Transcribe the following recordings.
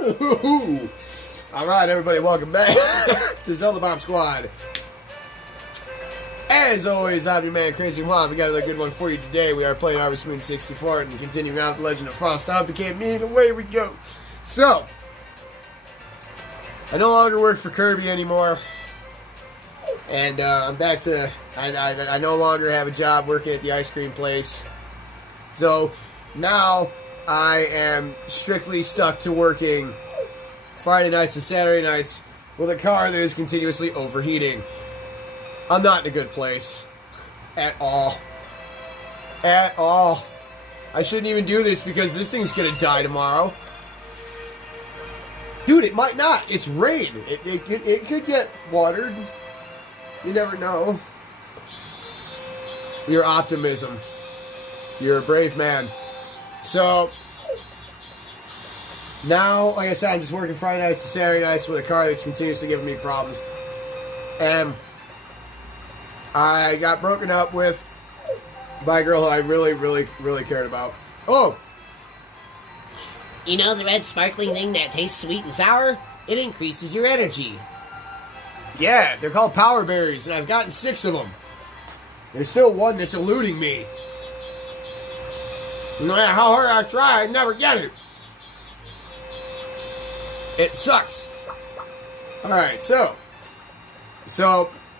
Ooh. All right, everybody, welcome back to Zelda Bomb Squad. As always, I'm your man, Crazy Juan. We got another good one for you today. We are playing Harvest Moon 64 and continuing on with the Legend of Frost Town became me, and away we go. So, I no longer work for Kirby anymore. And I'm back to, I no longer have a job working at the ice cream place. So, now I am strictly stuck to working Friday nights and Saturday nights with a car that is continuously overheating. I'm not in a good place. At all. At all. I shouldn't even do this because this thing's gonna die tomorrow. Dude, it might not. It's rain. It could get watered. You never know. Your optimism. You're a brave man. So, now, like I said, I'm just working Friday nights and Saturday nights with a car that's continuously giving me problems. And I got broken up with by a girl who I really cared about. Oh! You know the red sparkling thing that tastes sweet and sour? It increases your energy. Yeah, they're called power berries, and I've gotten 6 of them. There's still one that's eluding me. No matter how hard I try, I never get it. It sucks. Alright, so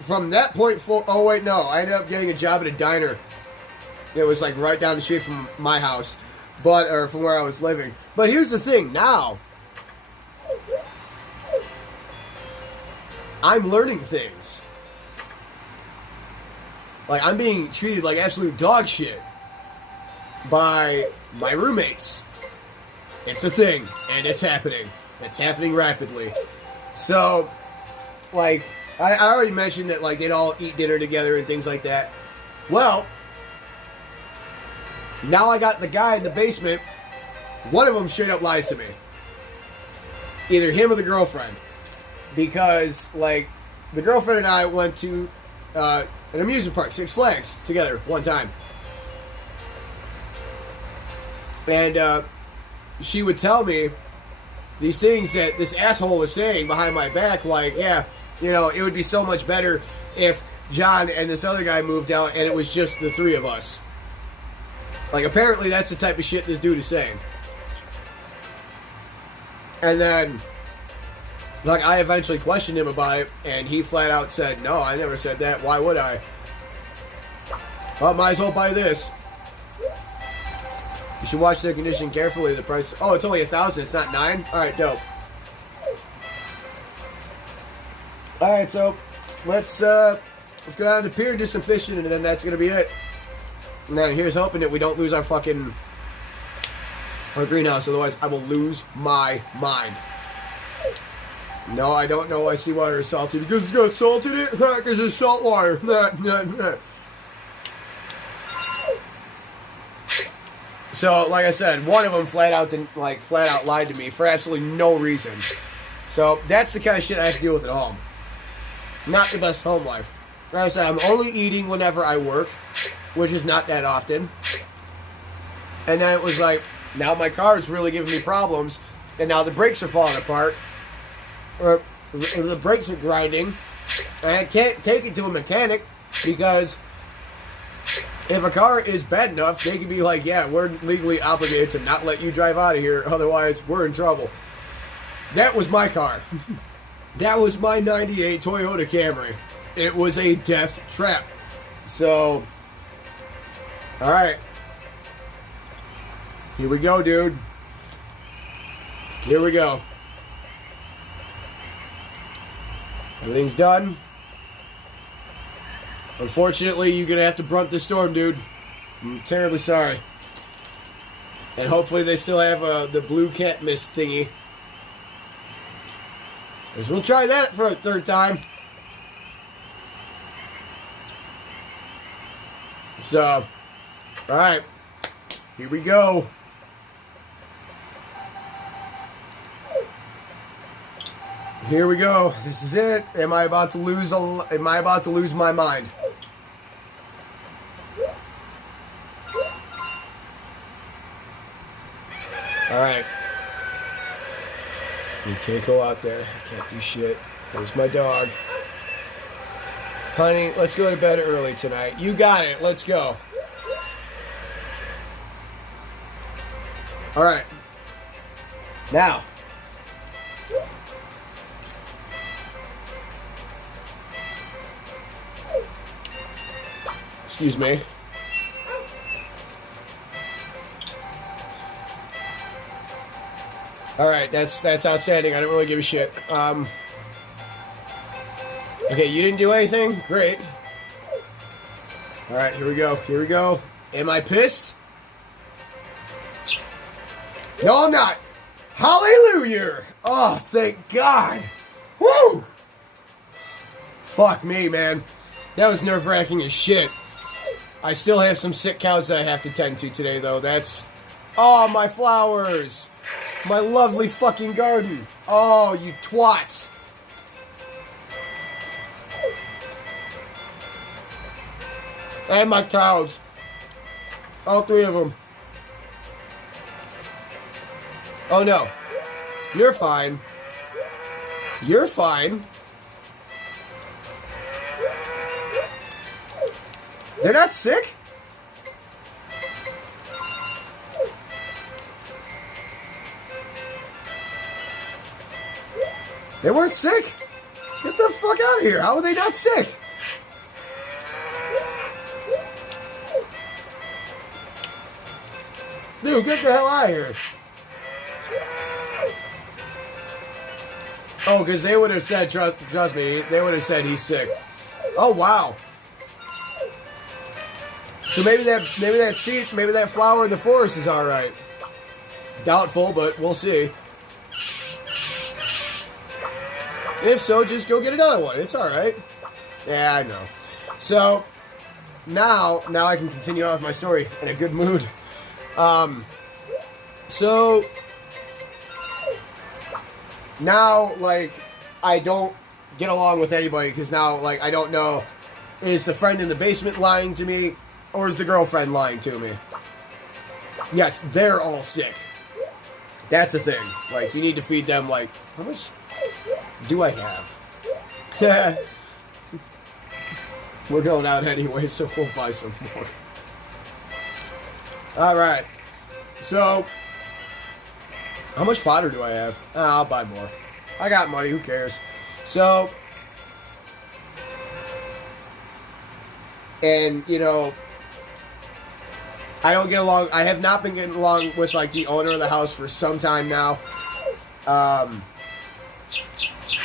from that point forward, oh wait, no, I ended up getting a job at a diner. It was like right down the street from my house, or from where I was living. But here's the thing, now I'm learning things. Like, I'm being treated like absolute dog shit by my roommates. It's a thing, and it's happening. It's happening rapidly. So, like, I already mentioned that, like, they'd all eat dinner together and things like that. Well, now I got the guy in the basement. One of them straight up lies to me. Either him or the girlfriend. Because, like, the girlfriend and I went to an amusement park, Six Flags, together one time. And she would tell me these things that this asshole was saying behind my back, like, yeah, you know, it would be so much better if John and this other guy moved out and it was just the 3 of us. Like, apparently that's the type of shit this dude is saying. And then, like, I eventually questioned him about it, and he flat out said, no, I never said that. Why would I? Well, might as well buy this. You should watch the condition carefully. The price... Oh, it's only $1,000. It's not $9? Alright, dope. Alright, so let's go down to the pier and do some fishing, and then that's going to be it. And then here's hoping that we don't lose our greenhouse. Otherwise, I will lose my mind. No, I don't know why seawater is salty. Because it's got salt in it? Because it's salt water. So, like I said, one of them flat out lied to me for absolutely no reason. So, that's the kind of shit I have to deal with at home. Not the best home life. Like I said, I'm only eating whenever I work, which is not that often. And then it was like, now my car is really giving me problems, and now the brakes are falling apart, or the brakes are grinding, and I can't take it to a mechanic because if a car is bad enough, they can be like, yeah, we're legally obligated to not let you drive out of here, otherwise we're in trouble. That was my car. That was my 98 Toyota Camry. It was a death trap. So, alright. Here we go, dude. Here we go. Everything's done. Unfortunately, you're going to have to brunt the storm, dude. I'm terribly sorry. And hopefully they still have the blue cat mist thingy. Because we'll try that for a 3rd time. So, alright. Here we go. Here we go. This is it. Am I about to lose my mind? All right. You can't go out there. You can't do shit. There's my dog. Honey, let's go to bed early tonight. You got it. Let's go. All right. Now. Excuse me. All right, that's outstanding. I don't really give a shit. Okay, you didn't do anything? Great. All right, here we go. Here we go. Am I pissed? No, I'm not. Hallelujah! Oh, thank God. Woo! Fuck me, man. That was nerve-wracking as shit. I still have some sick cows that I have to tend to today, though. That's... Oh, my flowers! My lovely fucking garden. Oh, you twats. And my cows. All three of them. Oh, no. You're fine. You're fine. They're not sick? They weren't sick? Get the fuck out of here. How are they not sick? Dude, get the hell out of here. Oh, because they would have said, trust me, they would have said he's sick. Oh, wow. So maybe that seed, maybe that flower in the forest is all right. Doubtful, but we'll see. If so, just go get another one. It's all right. Yeah, I know. So now I can continue on with my story in a good mood. So now, like, I don't get along with anybody because now, like, I don't know, is the friend in the basement lying to me or is the girlfriend lying to me? Yes, they're all sick. That's a thing. Like, you need to feed them, like, how much do I have? Yeah. We're going out anyway, so we'll buy some more. Alright. So, how much fodder do I have? I'll buy more. I got money, who cares? So, and, you know, I don't get along, I have not been getting along with, like, the owner of the house for some time now.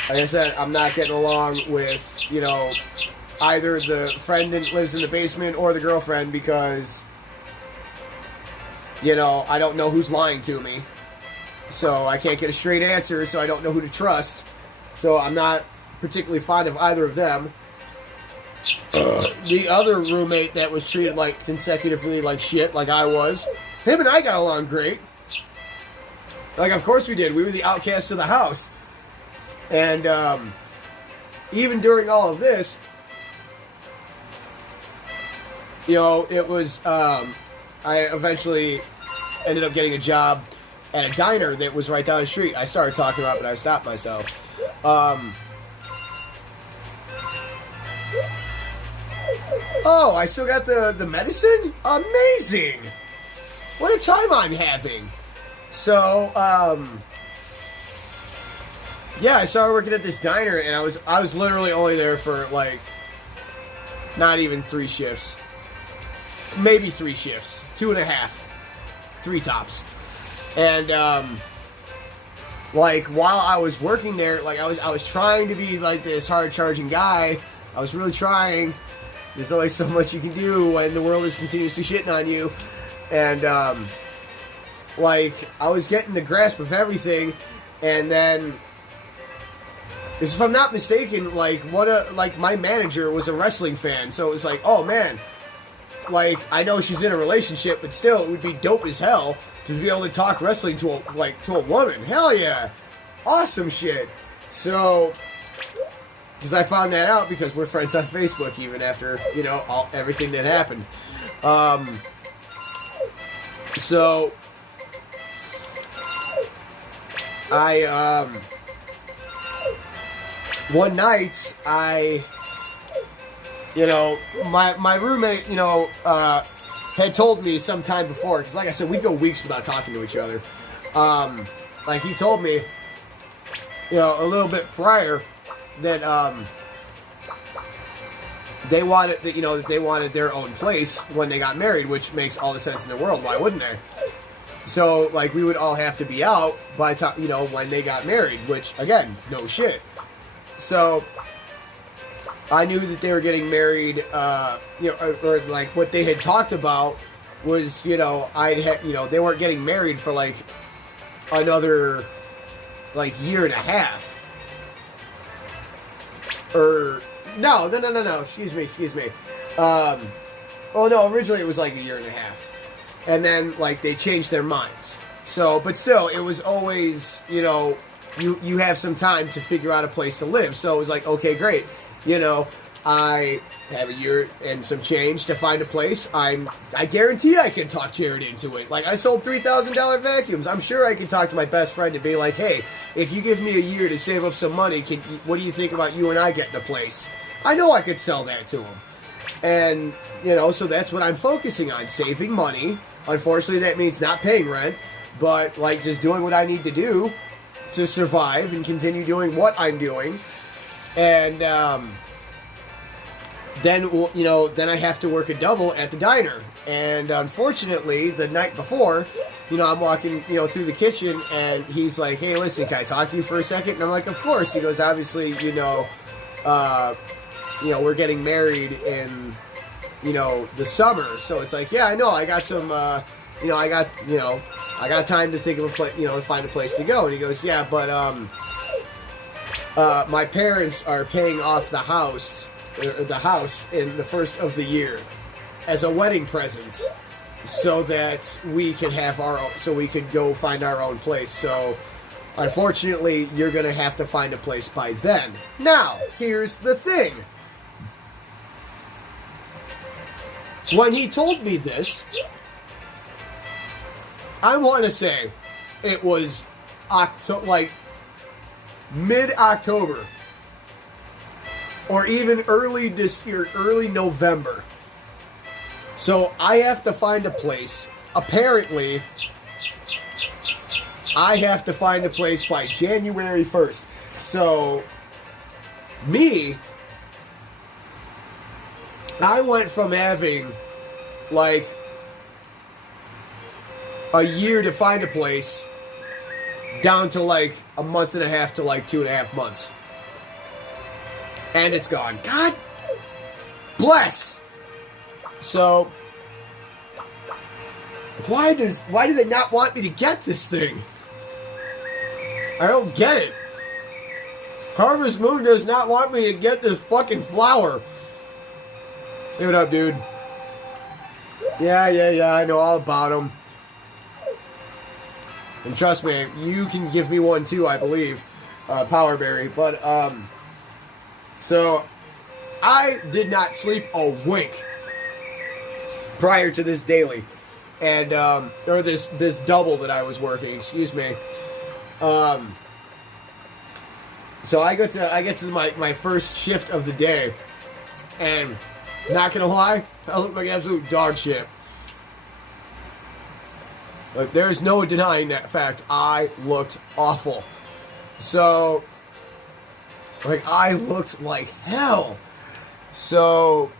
Like I said, I'm not getting along with, you know, either the friend that lives in the basement or the girlfriend because, you know, I don't know who's lying to me. So I can't get a straight answer, so I don't know who to trust. So I'm not particularly fond of either of them. The other roommate that was treated like consecutively like shit, like I was, him and I got along great. Like, of course we did. We were the outcasts of the house. And even during all of this, you know, it was, I eventually ended up getting a job at a diner that was right down the street. I started talking about it, but I stopped myself. Oh, I still got the medicine? Amazing! What a time I'm having. So, yeah, I started working at this diner, and I was literally only there for, like, not even 3 shifts. Maybe 3 shifts. 2.5. 3 tops. And, like, while I was working there, like, I was trying to be, like, this hard-charging guy. I was really trying. There's only so much you can do when the world is continuously shitting on you. And, like, I was getting the grasp of everything, and then, if I'm not mistaken, like, my manager was a wrestling fan, so it was like, oh, man, like, I know she's in a relationship, but still, it would be dope as hell to be able to talk wrestling to a woman. Hell yeah. Awesome shit. So, because I found that out because we're friends on Facebook even after, you know, everything that happened. So, one night, my roommate, had told me sometime before, because like I said, we go weeks without talking to each other. Like he told me, a little bit prior that, they wanted that they wanted their own place when they got married, which makes all the sense in the world. Why wouldn't they? So like we would all have to be out by time when they got married, which again, no shit. So I knew that they were getting married, or like what they had talked about was, they weren't getting married for like another like year and a half. Or no, excuse me. Originally it was like a year and a half. And then like they changed their minds. So, but still, it was always, you have some time to figure out a place to live. So it was like, okay, great. I have a year and some change to find a place. I guarantee I can talk Jared into it. Like, I sold $3,000 vacuums. I'm sure I can talk to my best friend and be like, hey, if you give me a year to save up some money, what do you think about you and I getting a place? I know I could sell that to him. And, so that's what I'm focusing on, saving money. Unfortunately, that means not paying rent, but, like, just doing what I need to do to survive and continue doing what I'm doing. And, then I have to work a double at the diner. And unfortunately, the night before, I'm walking, through the kitchen, and he's like, hey, listen, can I talk to you for a second? And I'm like, of course. He goes, obviously, we're getting married in, the summer. So it's like, yeah, I know. I got some, I got time to think of a place, to find a place to go. And he goes, yeah, but, my parents are paying off the house in the first of the year as a wedding present, so that we can have so we could go find our own place. So, unfortunately, you're gonna have to find a place by then. Now, here's the thing. When he told me this, I want to say it was mid-October, or even early November. So I have to find a place. Apparently, I have to find a place by January 1st. So, I went from having, like, a year to find a place down to, like, a month and a half to, like, 2.5 months. And it's gone. God bless! So, why do they not want me to get this thing? I don't get it. Harvest Moon does not want me to get this fucking flower. Give it up, dude. Yeah, I know all about them. And trust me, you can give me one too, I believe. Power Berry. But, so, I did not sleep a wink prior to this daily. And, or this double that I was working, excuse me. So I get to my first shift of the day, and not gonna lie, I look like absolute dog shit. But there's no denying that fact. I looked awful. So, like, I looked like hell. So,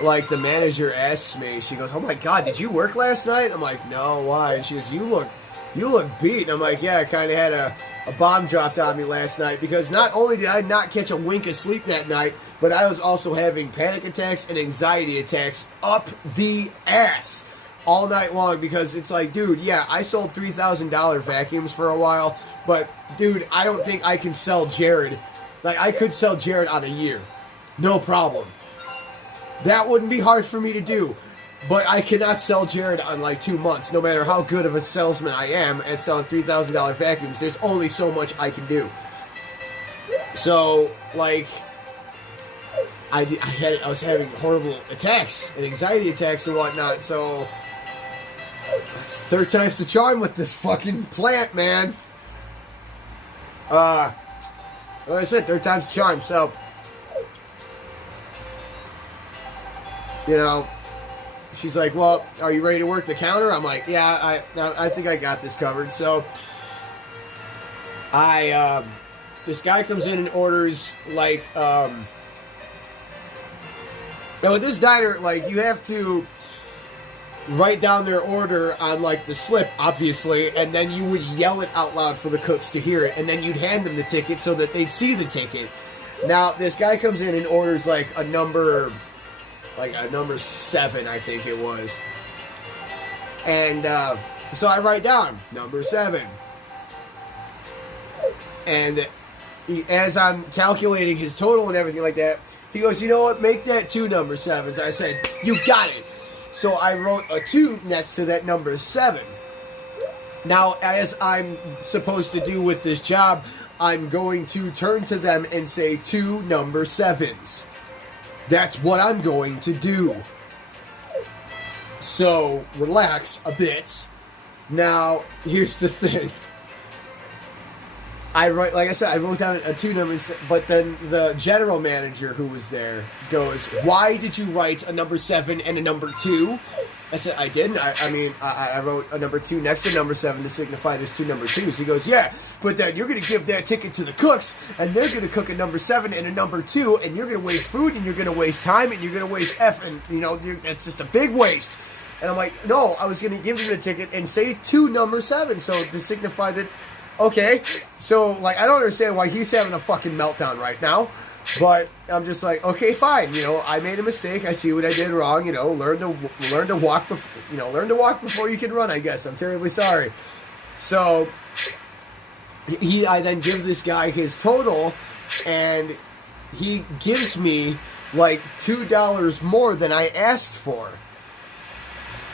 like, the manager asks me, she goes, oh my God, did you work last night? I'm like, no, why? And she goes, you look beat. And I'm like, yeah, I kind of had a bomb dropped on me last night, because not only did I not catch a wink of sleep that night, but I was also having panic attacks and anxiety attacks up the ass all night long, because it's like, dude, yeah, I sold $3,000 vacuums for a while, but, dude, I don't think I can sell Jared. Like, I could sell Jared on a year. No problem. That wouldn't be hard for me to do. But I cannot sell Jared on, like, 2 months. No matter how good of a salesman I am at selling $3,000 vacuums, there's only so much I can do. So, like, I was having horrible attacks and anxiety attacks and whatnot, so It's third time's the charm with this fucking plant, man. Like I said, third time's the charm. So, you know, she's like, well, are you ready to work the counter? I'm like, yeah, I think I got this covered. So, this guy comes in and orders, like, now with this diner, like, you have to write down their order on, like, the slip, obviously, and then you would yell it out loud for the cooks to hear it, and then you'd hand them the ticket so that they'd see the ticket. Now, this guy comes in and orders, like, a number 7, I think it was. And, so I write down, number 7. And as I'm calculating his total and everything like that, he goes, you know what, make that 2 number 7s. I said, you got it. So I wrote a 2 next to that number 7. Now, as I'm supposed to do with this job, I'm going to turn to them and say 2 number 7s. That's what I'm going to do. So, relax a bit. Now, here's the thing. Like I said, I wrote down a 2 numbers, but then the general manager who was there goes, why did you write a number 7 and a number 2? I said, I didn't. I wrote a number 2 next to number 7 to signify there's 2 number 2s. He goes, yeah, but then you're going to give that ticket to the cooks, and they're going to cook a number 7 and a number 2, and you're going to waste food, and you're going to waste time, and you're going to waste and, you know, it's just a big waste. And I'm like, no, I was going to give them the ticket and say 2 number 7s, so to signify that. Okay, so, like, I don't understand why he's having a fucking meltdown right now, but I'm just like, okay, fine, you know, I made a mistake, I see what I did wrong, you know, learn to walk before you can run, I guess. I'm terribly sorry. So, I then give this guy his total, and he gives me, like, $2 more than I asked for.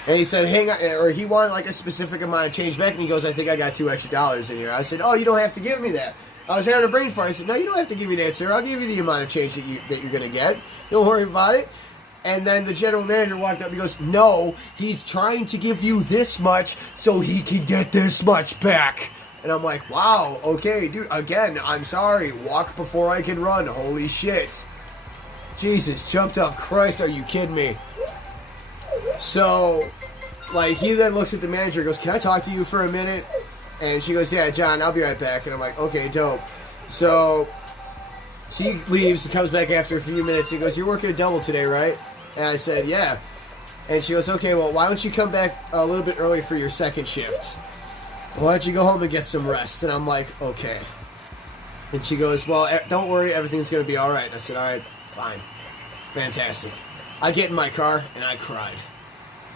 And he said, hang on, or he wanted like a specific amount of change back, and he goes, I think I got $2 extra in here. I said, oh, you don't have to give me that. I was having a brain fart. I said, no, you don't have to give me that, sir. I'll give you the amount of change that you're going to get. Don't worry about it. And then the general manager walked up and he goes, no, he's trying to give you this much so he can get this much back. And I'm like, wow, okay, dude, again, I'm sorry. Walk before I can run. Holy shit. Jesus, jumped up. Christ, are you kidding me? So, like, he then looks at the manager and goes, can I talk to you for a minute? And she goes, yeah, John, I'll be right back. And I'm like, okay, dope. So, she leaves and comes back after a few minutes. He goes, you're working a double today, right? And I said, yeah. And she goes, okay, well, why don't you come back a little bit early for your second shift? Why don't you go home and get some rest? And I'm like, okay. And she goes, well, don't worry, everything's going to be all right. I said, all right, fine. Fantastic. I get in my car, and I cried.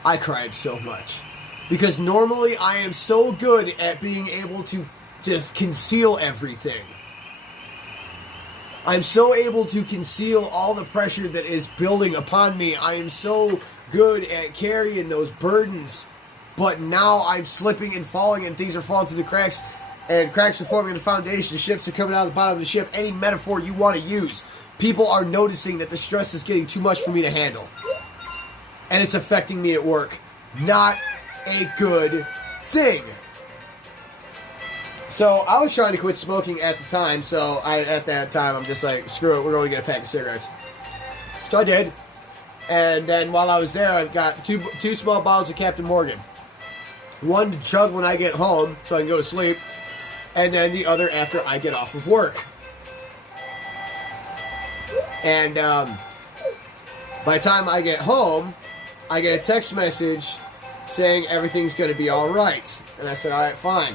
I cried so much. Because normally I am so good at being able to just conceal everything. I'm so able to conceal all the pressure that is building upon me. I am so good at carrying those burdens. But now I'm slipping and falling, and things are falling through the cracks, and cracks are forming in the foundation. The ships are coming out of the bottom of the ship. Any metaphor you want to use. People are noticing that the stress is getting too much for me to handle. And it's affecting me at work. Not a good thing. So I was trying to quit smoking at the time, so at that time I'm just like, screw it, we're going to get a pack of cigarettes. So I did. And then while I was there, I got two small bottles of Captain Morgan. One to chug when I get home, so I can go to sleep. And then the other after I get off of work. And by the time I get home, I get a text message saying everything's going to be all right. And I said, all right, fine.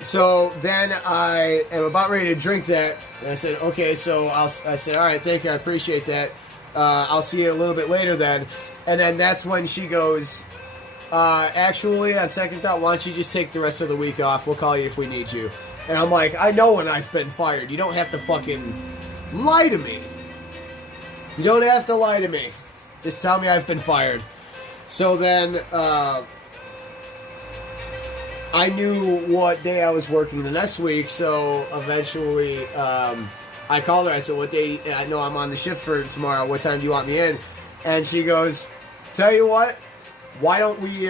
So then I am about ready to drink that. And I said, okay, so I said, all right, thank you, I appreciate that. I'll see you a little bit later then. And then that's when she goes, actually, on second thought, why don't you just take the rest of the week off? We'll call you if we need you. And I'm like, I know when I've been fired. You don't have to fucking lie to me. You don't have to lie to me. Just tell me I've been fired. So then, I knew what day I was working the next week, so eventually, I called her. I said, what day? I know I'm on the shift for tomorrow. What time do you want me in? And she goes, tell you what, why don't we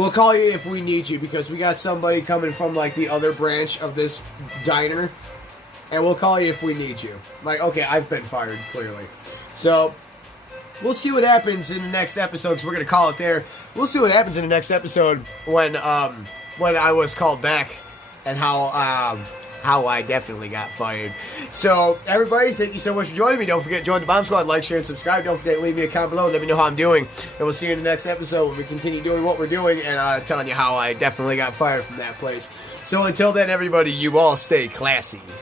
We'll call you if we need you because we got somebody coming from like the other branch of this diner, and we'll call you if we need you. Like, okay, I've been fired clearly, so we'll see what happens in the next episode. Because we're gonna call it there. We'll see what happens in the next episode when I was called back and how I definitely got fired. So, everybody, thank you so much for joining me. Don't forget to join the Bomb Squad. Like, share, and subscribe. Don't forget to leave me a comment below. Let me know how I'm doing. And we'll see you in the next episode when we continue doing what we're doing and telling you how I definitely got fired from that place. So, until then, everybody, you all stay classy.